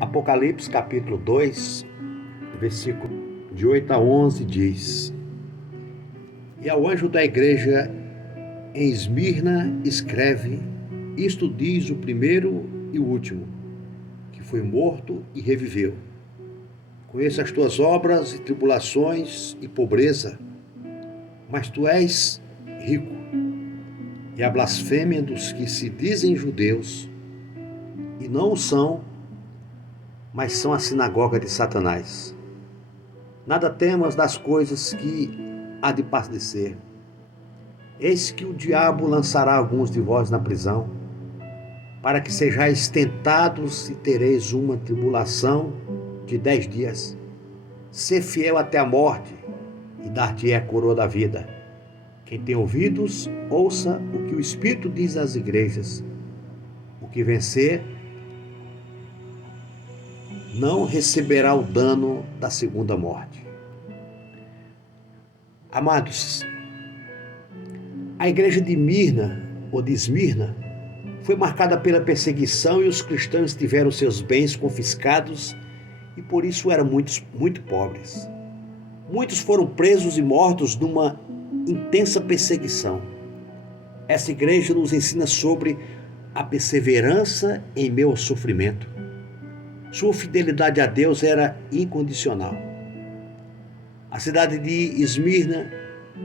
Apocalipse capítulo 2, versículo de 8 a 11 diz: E ao anjo da igreja em Esmirna escreve: Isto diz o primeiro e o último, que foi morto e reviveu. Conheço as tuas obras e tribulações e pobreza, mas tu és rico. E a blasfêmia dos que se dizem judeus e não o são, mas são a sinagoga de Satanás. Nada temas das coisas que há de padecer. Eis que o diabo lançará alguns de vós na prisão, para que sejais tentados e tereis uma tribulação de 10 dias. Sê fiel até a morte, e dar-te-é a coroa da vida. Quem tem ouvidos, ouça o que o Espírito diz às igrejas. O que vencer não receberá o dano da segunda morte. Amados, a igreja de Mirna, ou de Esmirna, foi marcada pela perseguição e os cristãos tiveram seus bens confiscados e por isso eram muito pobres. Muitos foram presos e mortos numa intensa perseguição. Essa igreja nos ensina sobre a perseverança em meio ao sofrimento. Sua fidelidade a Deus era incondicional. A cidade de Esmirna,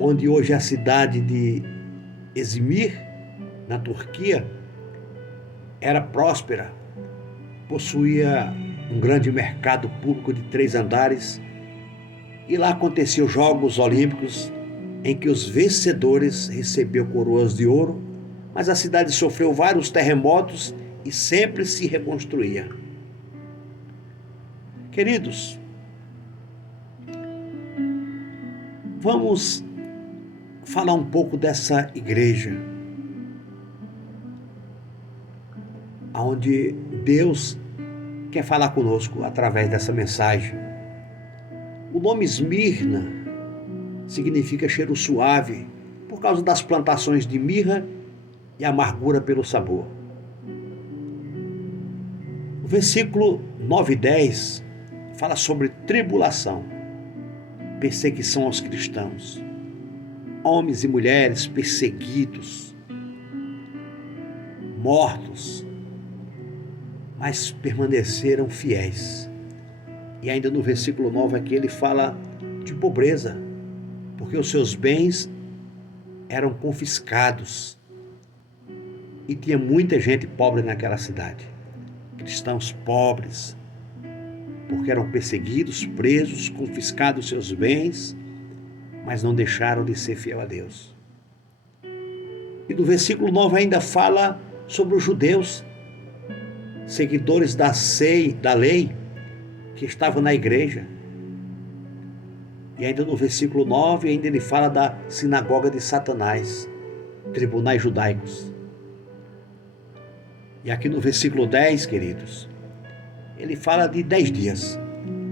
onde hoje é a cidade de Izmir, na Turquia, era próspera, possuía um grande mercado público de 3 andares e lá aconteciam os Jogos Olímpicos em que os vencedores recebiam coroas de ouro, mas a cidade sofreu vários terremotos e sempre se reconstruía. Queridos, vamos falar um pouco dessa igreja, onde Deus quer falar conosco através dessa mensagem. O nome Esmirna significa cheiro suave, por causa das plantações de mirra e amargura pelo sabor. O versículo 9 e 10 fala sobre tribulação, perseguição aos cristãos, homens e mulheres perseguidos, mortos, mas permaneceram fiéis. E ainda no versículo 9 aqui ele fala de pobreza, porque os seus bens eram confiscados e tinha muita gente pobre naquela cidade. Cristãos pobres, porque eram perseguidos, presos, confiscados seus bens, mas não deixaram de ser fiel a Deus. E no versículo 9 ainda fala sobre os judeus, seguidores da lei, que estavam na igreja. E ainda no versículo 9, ainda ele fala da sinagoga de Satanás, tribunais judaicos. E aqui no versículo 10, queridos, ele fala de 10 dias,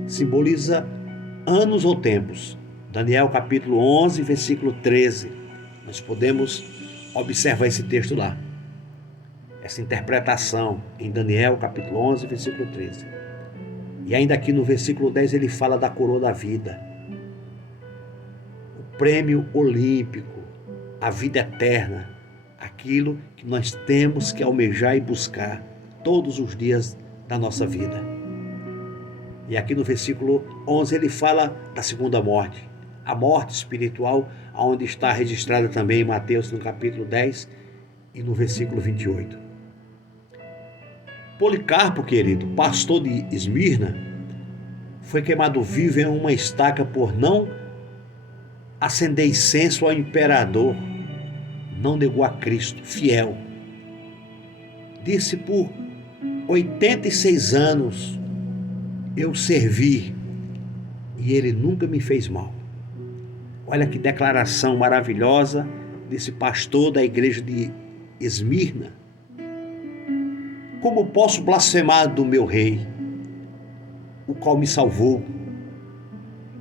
simboliza anos ou tempos. Daniel capítulo 11, versículo 13, nós podemos observar esse texto lá. Essa interpretação em Daniel capítulo 11, versículo 13. E ainda aqui no versículo 10 ele fala da coroa da vida, o prêmio olímpico, a vida eterna, aquilo que nós temos que almejar e buscar todos os dias da nossa vida. E aqui no versículo 11 ele fala da segunda morte, a morte espiritual, onde está registrada também em Mateus no capítulo 10 e no versículo 28. Policarpo, querido, pastor de Esmirna, foi queimado vivo em uma estaca por não acender incenso ao imperador, não negou a Cristo, fiel. Disse: por 86 anos eu servi e ele nunca me fez mal. Olha que declaração maravilhosa desse pastor da igreja de Esmirna. Como posso blasfemar do meu rei, o qual me salvou?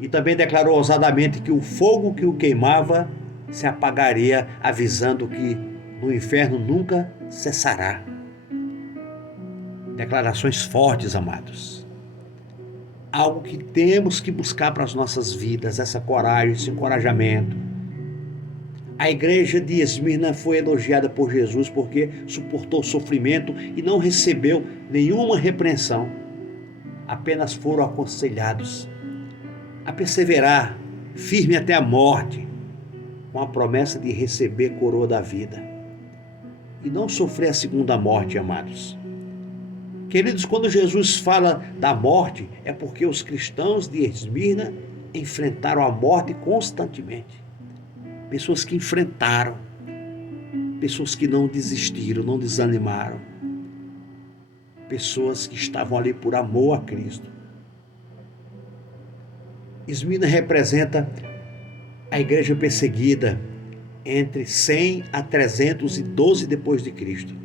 E também declarou ousadamente que o fogo que o queimava se apagaria, avisando que no inferno nunca cessará. Declarações fortes, amados. Algo que temos que buscar para as nossas vidas, essa coragem, esse encorajamento. A igreja de Esmirna foi elogiada por Jesus porque suportou sofrimento e não recebeu nenhuma repreensão. Apenas foram aconselhados a perseverar firme até a morte, com a promessa de receber a coroa da vida e não sofrer a segunda morte, amados. Queridos, quando Jesus fala da morte, é porque os cristãos de Esmirna enfrentaram a morte constantemente. Pessoas que enfrentaram, pessoas que não desistiram, não desanimaram, pessoas que estavam ali por amor a Cristo. Esmirna representa a igreja perseguida entre 100 a 312 depois de Cristo.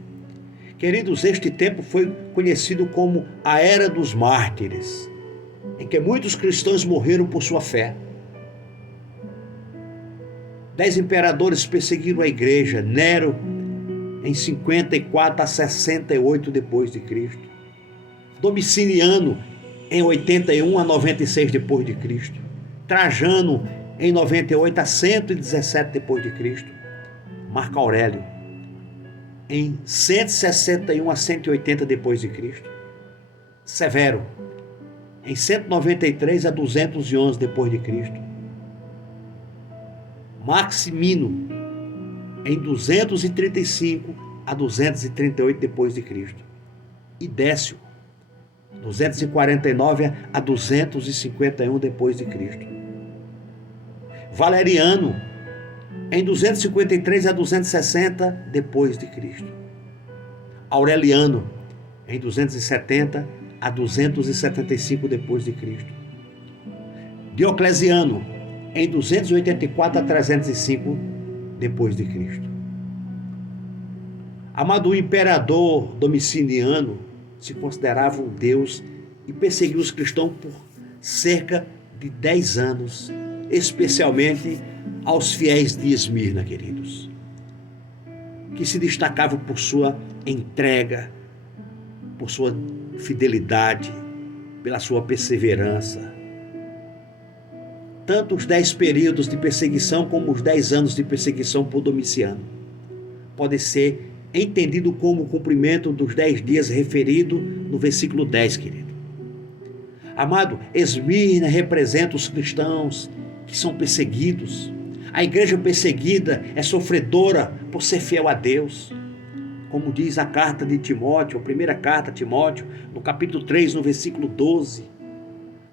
Queridos, este tempo foi conhecido como a Era dos Mártires, em que muitos cristãos morreram por sua fé. 10 imperadores perseguiram a igreja. Nero, em 54 a 68 depois de Cristo. Domiciano, em 81 a 96 depois de Cristo. Trajano, em 98 a 117 depois de Cristo. Marco Aurélio, em 161 a 180 depois de Cristo. Severo, em 193 a 211 depois de Cristo. Maximino, em 235 a 238 depois de Cristo. E Décio, 249 a 251 depois de Cristo. Valeriano, em 253 a 260 depois de Cristo. Aureliano, em 270 a 275 depois de Cristo. Diocleciano, em 284 a 305 depois de Cristo. Amado, o imperador Domiciano se considerava um deus e perseguiu os cristãos por cerca de 10 anos, especialmente aos fiéis de Esmirna, queridos, que se destacavam por sua entrega, por sua fidelidade, pela sua perseverança. Tanto os 10 períodos de perseguição como os 10 anos de perseguição por Domiciano pode ser entendido como o cumprimento dos 10 dias referido no versículo 10, querido. Amado, Esmirna representa os cristãos que são perseguidos. A igreja perseguida é sofredora por ser fiel a Deus. Como diz a carta de Timóteo, a primeira carta a Timóteo, no capítulo 3, no versículo 12.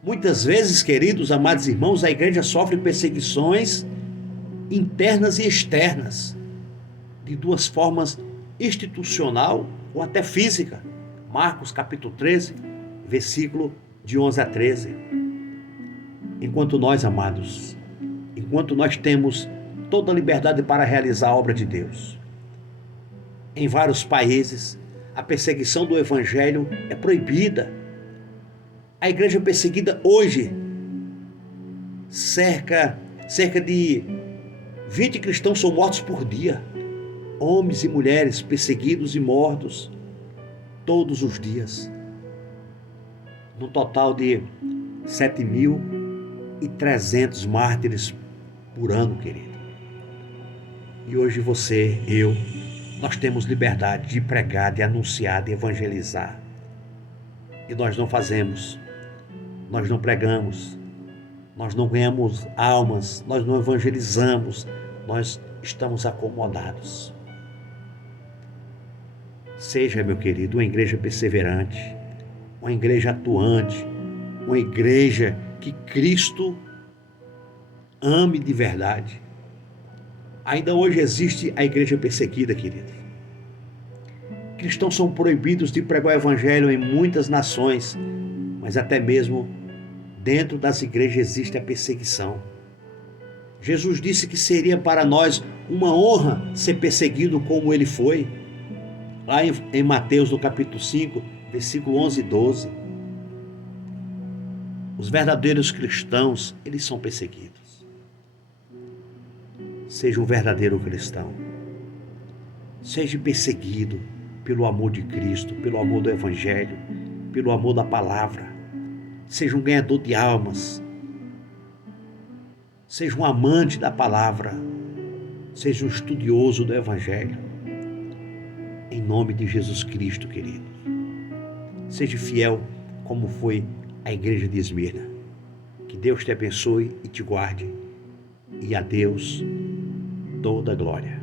Muitas vezes, queridos, amados irmãos, a igreja sofre perseguições internas e externas, de duas formas, institucional ou até física. Marcos capítulo 13, versículo de 11 a 13. Enquanto nós, amados, enquanto nós temos toda a liberdade para realizar a obra de Deus, em vários países, a perseguição do evangelho é proibida. A igreja perseguida hoje, cerca de 20 cristãos são mortos por dia. Homens e mulheres perseguidos e mortos todos os dias. No total de 7.300 mártires por ano, querido. E hoje você, eu, nós temos liberdade de pregar, de anunciar, de evangelizar. E nós não fazemos. Nós não pregamos, nós não ganhamos almas, nós não evangelizamos, nós estamos acomodados. Seja, meu querido, uma igreja perseverante, uma igreja atuante, uma igreja que Cristo ame de verdade. Ainda hoje existe a igreja perseguida, querido. Cristãos são proibidos de pregar o evangelho em muitas nações, mas até mesmo dentro das igrejas existe a perseguição. Jesus disse que seria para nós uma honra ser perseguido como ele foi. Lá em Mateus, no capítulo 5, versículo 11 e 12. Os verdadeiros cristãos, eles são perseguidos. Seja um verdadeiro cristão. Seja perseguido pelo amor de Cristo, pelo amor do Evangelho, pelo amor da palavra. Seja um ganhador de almas, seja um amante da palavra, seja um estudioso do Evangelho. Em nome de Jesus Cristo, querido. Seja fiel como foi a igreja de Esmirna. Que Deus te abençoe e te guarde. E a Deus toda a glória.